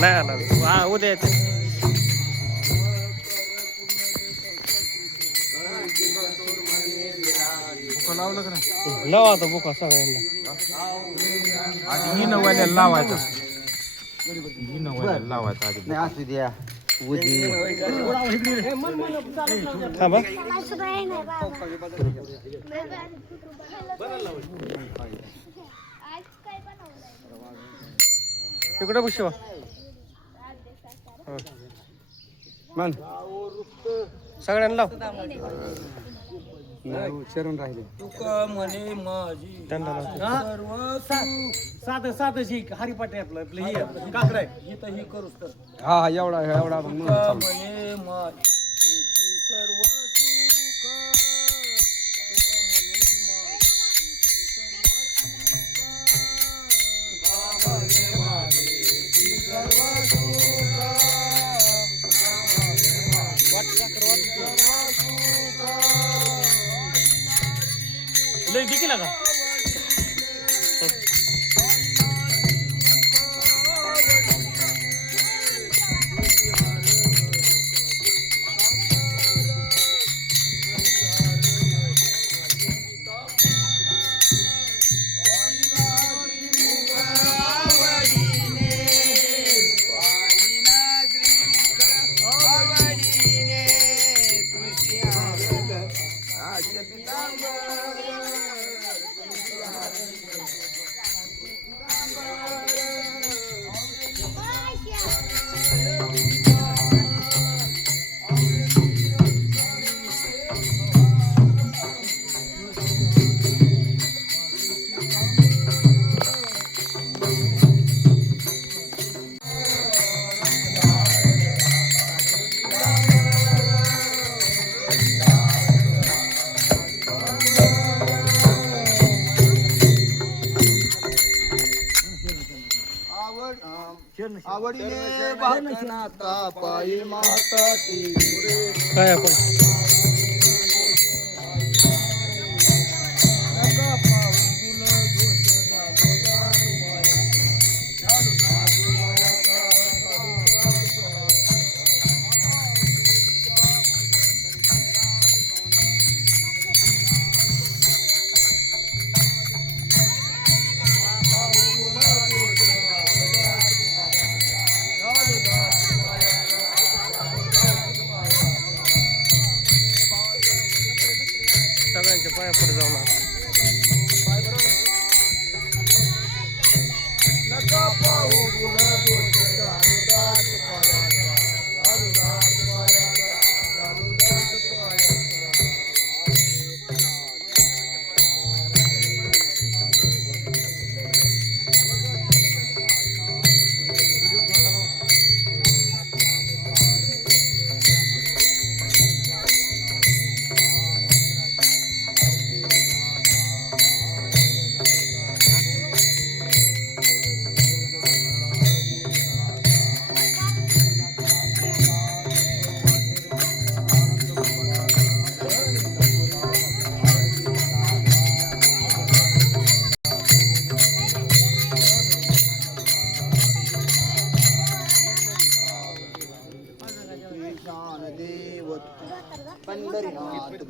नाही आला हा उद्या येते. लावलं का नाही? लावा आता बुका सगळ्यांना. ही नवायला लावायचा. ही नवायला लावायचा आधी. नाही असू द्या उदी थांबा इकडे बसवा. मन सगळ्यांना लाव. शरण राहिले तुका म्हणे माझी त्यांना लाव. साधं साधं शिक हरिपाटे आपलं आपलं हे काकडा आहे ही तर ही करूच तर हा हा एवढा एवढा मग तुका चालू. म्हणे माझी सर्व सुख तुका म्हणे माझी लय दिकीला का आवडीने बागनाता पायी माता ती काय आपण सगळ्यांच्या पाया पुढे जाऊन आलो. देव पंढरीनाथ